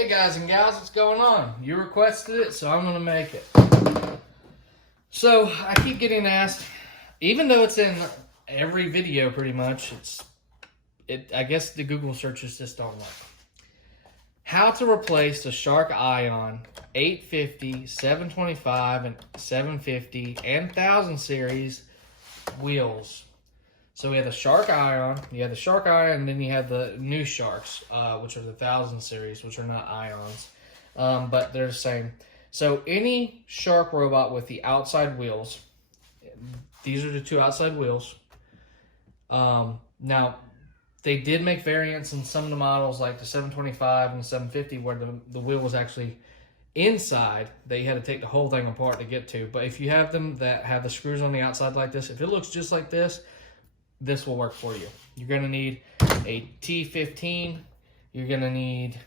Hey guys and gals, what's going on? You requested it, so I'm gonna make it. So I keep getting asked, even though it's in every video pretty much, I guess the Google searches just don't work. How to replace the Shark Ion 850, 725, and 750 and 1000 series wheels. So we have the Shark Ion, and then you have the new Sharks, which are the 1000 series, which are not Ions, but they're the same. So any Shark robot with the outside wheels, these are the two outside wheels. Now, they did make variants in some of the models, like the 725 and the 750, where the wheel was actually inside. They had to take the whole thing apart to get to. But if you have them that have the screws on the outside like this, if it looks just like this will work for you. You're going to need a T15. You're going to need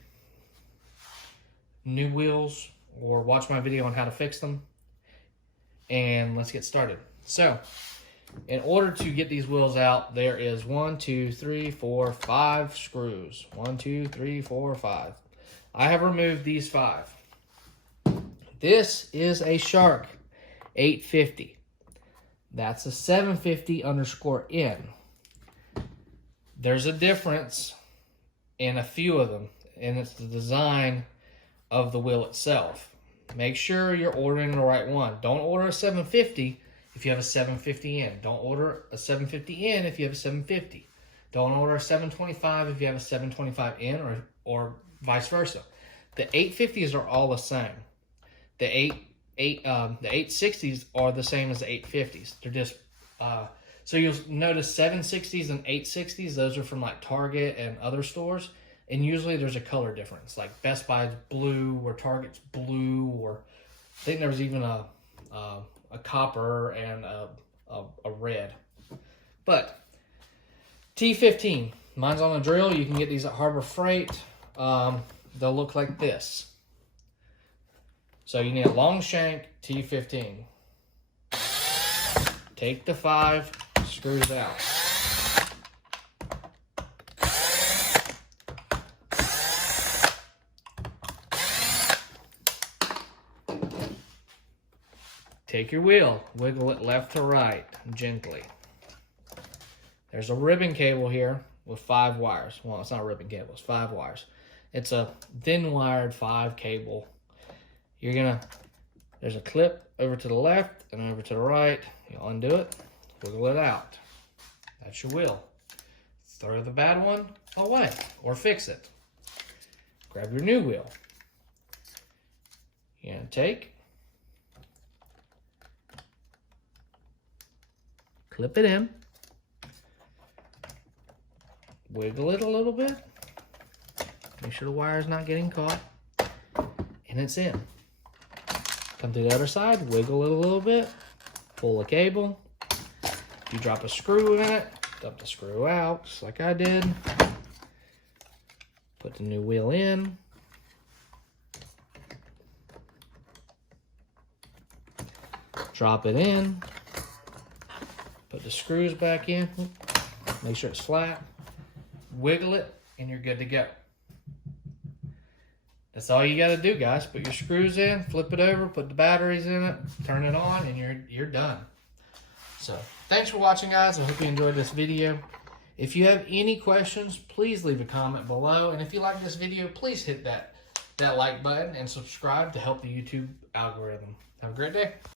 new wheels, or watch my video on how to fix them. And let's get started. So, in order to get these wheels out, there is 5 screws. 1, 2, 3, 4, 5. I have removed these 5. This is a Shark 850. That's a 750_N. There's a difference in a few of them, and it's the design of the wheel itself. Make sure you're ordering the right one. Don't order a 750 if you have a 750N. Don't order a 750N if you have a 750. Don't order a 725 if you have a 725N, or vice versa. The 850s are all the same. The 860s are the same as the 850s. They're just, so you'll notice 760s and 860s, those are from like Target and other stores. And usually there's a color difference, like Best Buy's blue or Target's blue, or I think there was even a copper and a red. But T15, mine's on a drill. You can get these at Harbor Freight. They'll look like this. So you need a long shank T15. Take the 5 screws out. Take your wheel, wiggle it left to right gently. There's a ribbon cable here with 5 wires. Well, it's not a ribbon cable, it's 5 wires. It's a thin wired 5 cable. There's a clip over to the left and over to the right. You'll undo it, wiggle it out. That's your wheel. Throw the bad one away or fix it. Grab your new wheel. You're gonna take, clip it in, wiggle it a little bit, make sure the wire's not getting caught, and it's in. Come to the other side, wiggle it a little bit, pull the cable. If you drop a screw in it, dump the screw out, just like I did. Put the new wheel in. Drop it in. Put the screws back in. Make sure it's flat. Wiggle it, and you're good to go. That's all you got to do, guys. Put your screws in, flip it over, put the batteries in it, turn it on, and you're done. So, thanks for watching, guys. I hope you enjoyed this video. If you have any questions, please leave a comment below. And if you like this video, please hit that like button and subscribe to help the YouTube algorithm. Have a great day.